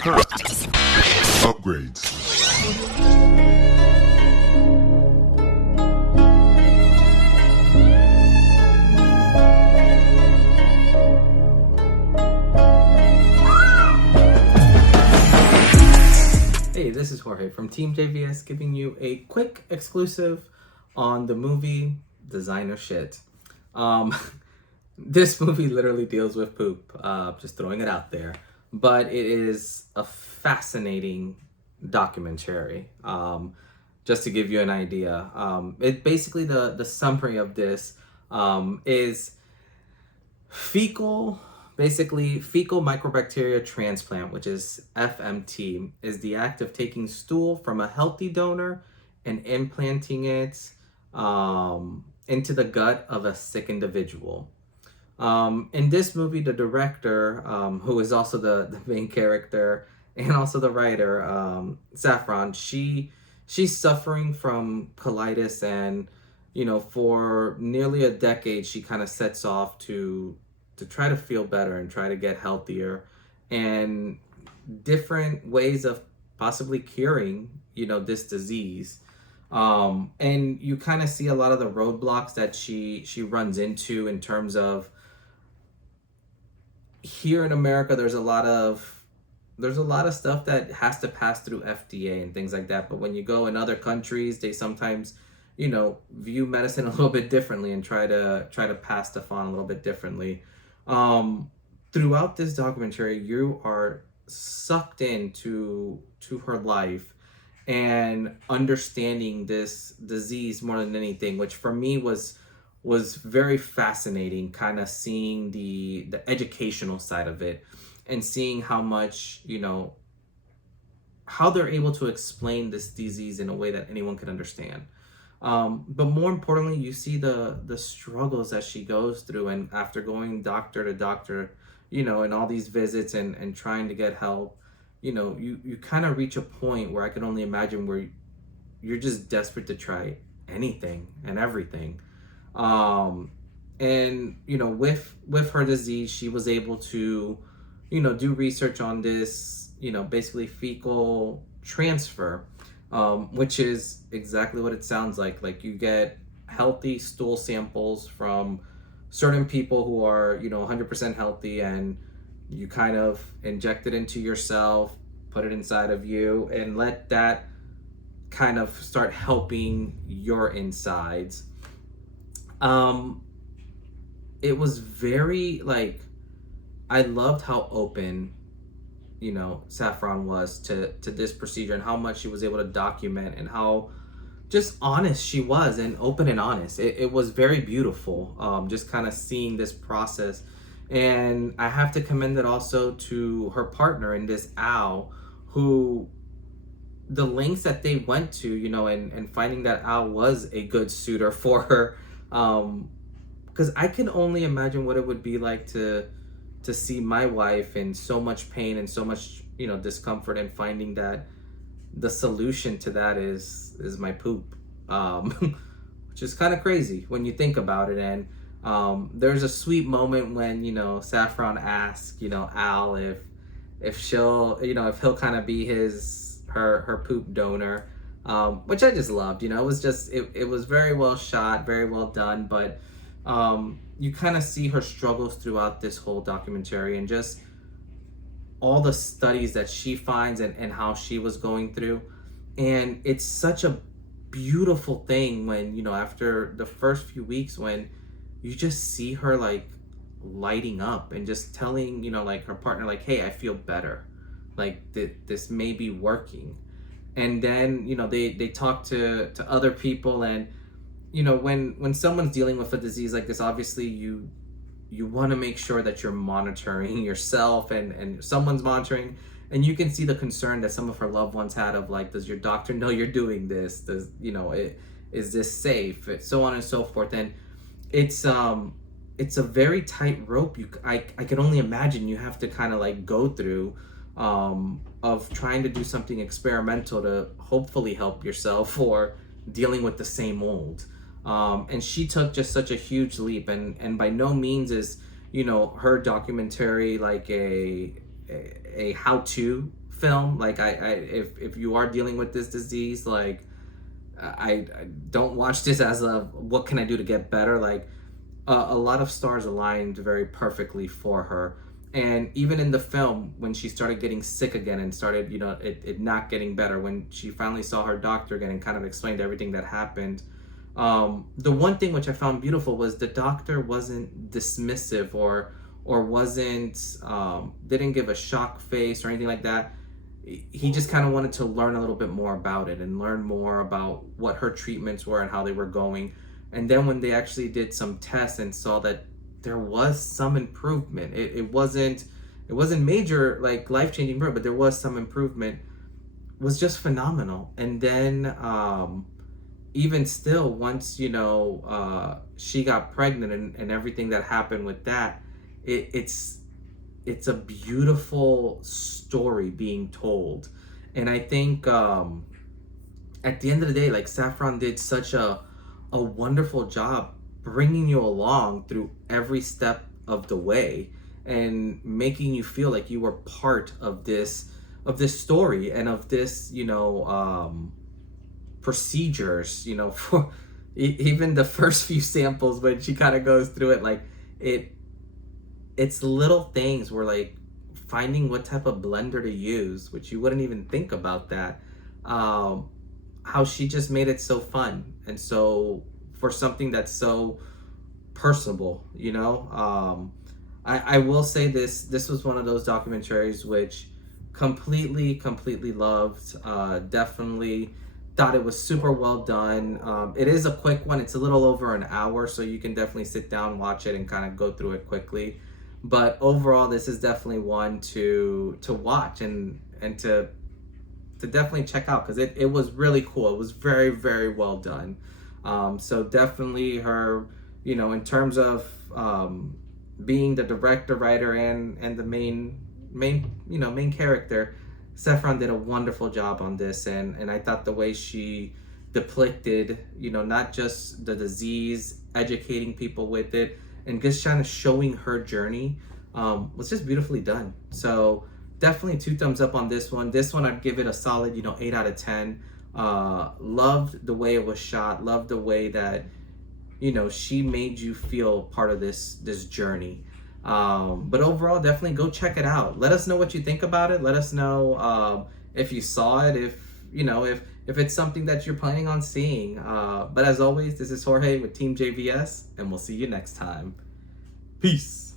Upgrades. Hey, this is Jorge from TeamJVS giving you a quick exclusive on the movie Designer Shit. This movie literally deals with poop, just throwing it out there. But it is a fascinating documentary. Just to give you an idea, it basically the summary of this is fecal microbiota transplant, which is FMT, is the act of taking stool from a healthy donor and implanting it into the gut of a sick individual. In this movie, the director, who is also the main character and also the writer, Saffron, she's suffering from colitis, and for nearly a decade she kind of sets off to try to feel better and try to get healthier, and different ways of possibly curing this disease. And you kind of see a lot of the roadblocks that she runs into in terms of, here in America, there's a lot of stuff that has to pass through FDA and things like that. But when you go in other countries, they sometimes, view medicine a little bit differently and try to pass stuff on a little bit differently. Throughout this documentary, you are sucked into her life and understanding this disease more than anything, which for me was very fascinating, kind of seeing the educational side of it and seeing how much, how they're able to explain this disease in a way that anyone can understand. But more importantly, you see the struggles that she goes through, and after going doctor to doctor, and all these visits and trying to get help, you kind of reach a point where I can only imagine where you're just desperate to try anything and everything. And with her disease, she was able to do research on this, basically fecal transfer, which is exactly what it sounds like. Like, you get healthy stool samples from certain people who are 100% healthy, and you kind of inject it into yourself, put it inside of you, and let that kind of start helping your insides. It was very, I loved how open Saffron was to this procedure, and how much she was able to document, and how just honest she was, and open and honest. It was very beautiful, just kind of seeing this process. And I have to commend it also to her partner in this, Al, who, the lengths that they went to, and finding that Al was a good suitor for her. Because I can only imagine what it would be like to see my wife in so much pain and so much discomfort, and finding that the solution to that is my poop, which is kind of crazy when you think about it. And there's a sweet moment when Saffron asks Al if she'll if he'll kind of be her poop donor, which I just loved. It was just it was very well shot, very well done. But you kind of see her struggles throughout this whole documentary, and just all the studies that she finds, and how she was going through. And it's such a beautiful thing when after the first few weeks, when you just see her lighting up and just telling her partner, hey, I feel better, this may be working. And then they talk to other people, and when someone's dealing with a disease like this, obviously you want to make sure that you're monitoring yourself, and someone's monitoring, and you can see the concern that some of her loved ones had of does your doctor know you're doing this? Does is this safe? So on and so forth. And it's a very tight rope. I can only imagine you have to kind of go through, of trying to do something experimental to hopefully help yourself, or dealing with the same mold. And she took just such a huge leap, and by no means is her documentary like a how-to film. Like if you are dealing with this disease, like I don't watch this as a what can I do to get better. Like a lot of stars aligned very perfectly for her. And even in the film, when she started getting sick again and started, it not getting better, when she finally saw her doctor again and kind of explained everything that happened, the one thing which I found beautiful was the doctor wasn't dismissive or wasn't didn't give a shock face or anything like that. He just kind of wanted to learn a little bit more about it and learn more about what her treatments were and how they were going. And then when they actually did some tests and saw that there was some improvement, it wasn't major like life-changing improvement, but there was some improvement, was just phenomenal. And then even still, once she got pregnant and everything that happened with that, it's a beautiful story being told. And I think at the end of the day, like, Saffron did such a wonderful job bringing you along through every step of the way and making you feel like you were part of this story and of this procedures, for even the first few samples when she kind of goes through it. Like it's little things where, like, finding what type of blender to use, which you wouldn't even think about that, how she just made it so fun. And so for something that's so personable, I will say this was one of those documentaries which completely loved. Definitely thought it was super well done. It is a quick one. It's a little over an hour, so you can definitely sit down, watch it, and kind of go through it quickly. But overall, this is definitely one to watch and to definitely check out, because it was really cool. It was very, very well done. So definitely her, in terms of being the director, writer, and the main character, Saffron did a wonderful job on this. And I thought the way she depicted, not just the disease, educating people with it, and just kind of showing her journey, was just beautifully done. So definitely 2 thumbs up on this one. This one, I'd give it a solid, 8 out of 10. Loved the way it was shot. Loved the way that, she made you feel part of this journey. But overall, definitely go check it out. Let us know what you think about it. Let us know if you saw it, if it's something that you're planning on seeing. But as always, this is Jorge with Team JVS, and we'll see you next time. Peace.